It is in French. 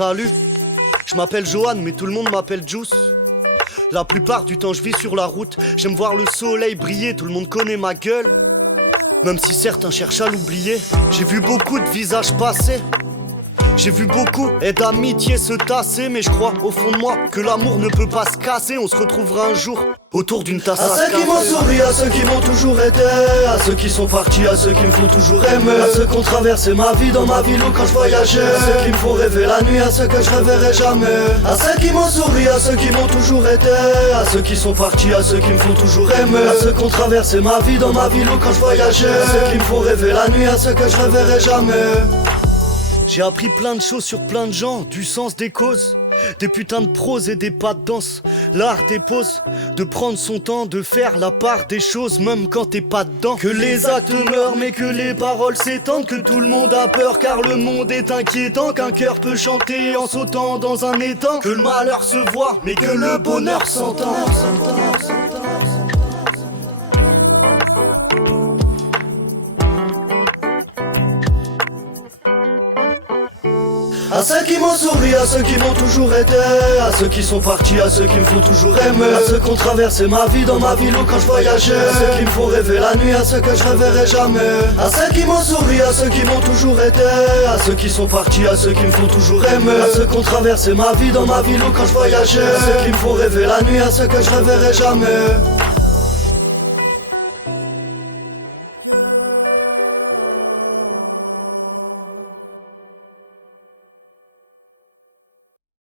Salut, je m'appelle Johan mais tout le monde m'appelle Juice. La plupart du temps je vis sur la route, j'aime voir le soleil briller, tout le monde connaît ma gueule. Même si certains cherchent à l'oublier, j'ai vu beaucoup de visages passer. J'ai vu beaucoup d'amitié se tasser, mais je crois au fond de moi que l'amour ne peut pas se casser. On se retrouvera un jour autour d'une tasse à café. À ceux qui m'ont souri, à ceux qui m'ont toujours aidé, à ceux qui sont partis, à ceux qui me font toujours aimer, à ceux qui ont traversé ma vie dans ma ville ou quand je voyageais, à ceux qui me font rêver la nuit, à ceux que je rêverai jamais. À ceux qui m'ont souri, à ceux qui m'ont toujours aidé, à ceux qui sont partis, à ceux qui me font toujours aimer, à ceux qui ont traversé ma vie dans ma ville ou quand je voyageais, à ceux qui me font rêver la nuit, à ceux que je rêverai jamais. J'ai appris plein de choses sur plein de gens, du sens des causes, des putains de prose et des pas de danse. L'art des pauses, de prendre son temps, de faire la part des choses, même quand t'es pas dedans. Que les actes meurent mais que les paroles s'étendent, que tout le monde a peur car le monde est inquiétant, qu'un cœur peut chanter en sautant dans un étang, que le malheur se voit mais que le bonheur s'entend. À ceux qui m'ont souri, à ceux qui m'ont toujours aidé, à ceux qui sont partis, à ceux qui me font toujours aimer, à ceux qui ont traversé ma vie dans ma ville ou quand je voyageais, à ceux qui me font rêver la nuit, à ceux que je rêverai jamais. À ceux qui m'ont souri, à ceux qui m'ont toujours aidé, à ceux qui sont partis, à ceux qui me font toujours aimer, à ceux qui ont traversé ma vie dans ma ville ou quand je voyageais, à ceux qui me font rêver la nuit, à ceux que je rêverai jamais.